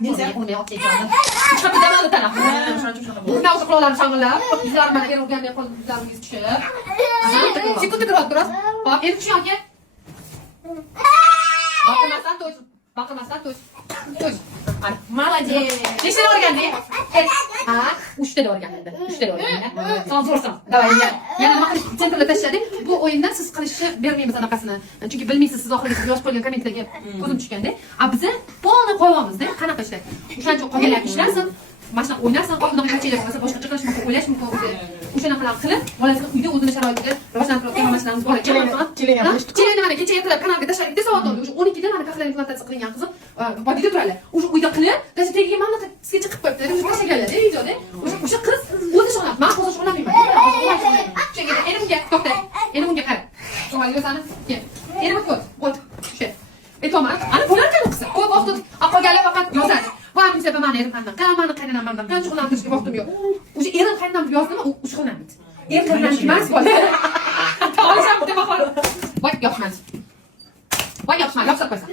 Neyse. Onu yaptı canım. Çıkıp devam et ana. Ne olsa kulağlarım şangırlar. Bizler bana geri organ yapalım. Bizler biz düşüyor. Sikut tıkır biraz. Bak elim düşüyor ki. Bakımazsan toz. Bakımazsan toz. Toz. Молодец. Nechta o'rganding? Ha, 3 ta o'rganding. 3 ta o'rganding. Son zo'rsan. Davay, yana nima qilish sentrga tashladik. Bu o'yinda siz qilishni bermaymiz anaqasini. Chunki bilmaysiz siz oxirgi yozib qo'ygan kommentlarga ko'zim tushganda. A bizni polni qo'yamizda, qanaqa ishlaydi? O'shancha qolganlar ishlasin. Mana shunaqa o'ynarsan, qolgan qanchalik bo'lsa boshqacha qilish mumkin, o'ylash mumkin o'zi. O'shanaqa qilib, bolasini uyda o'zini sharoitida rivojlantirayotgan mashinalarimiz bor ekan. Keling mana kecha ertalab kanalga tashlab soat oldi. O'sha 12 da mana kaxlar implantatsiya qilingan qizim bodida turadi. O'sha uyda qilib, tashi tagiga mana sketch chiqib qo'yibdi. O'sha tashlaganlar videoda. O'sha qiz o'zi shug'ullanadi. Men hozir shug'ullanmayman. Chunki elimga to'xta. Elimga qara. Shunga yozani. Elimga ko't. O't. O'sha. Aytaman. Ana bular qanaqa qilsa? Ko'p vaqt aqogalar faqat yozadi. Va men sepa meni erim qandan, qanamani qaynanamdan, qancha shug'ullantirishga vaqtim yo'q. O'sha erim qaynanam yozdimi, u shug'ullanmaydi. Erim qaynanam emas bola. To'g'risam, debaqol. Voy, yo'qmas. Voy, yo'qmas, yo'qsa qo'ysan.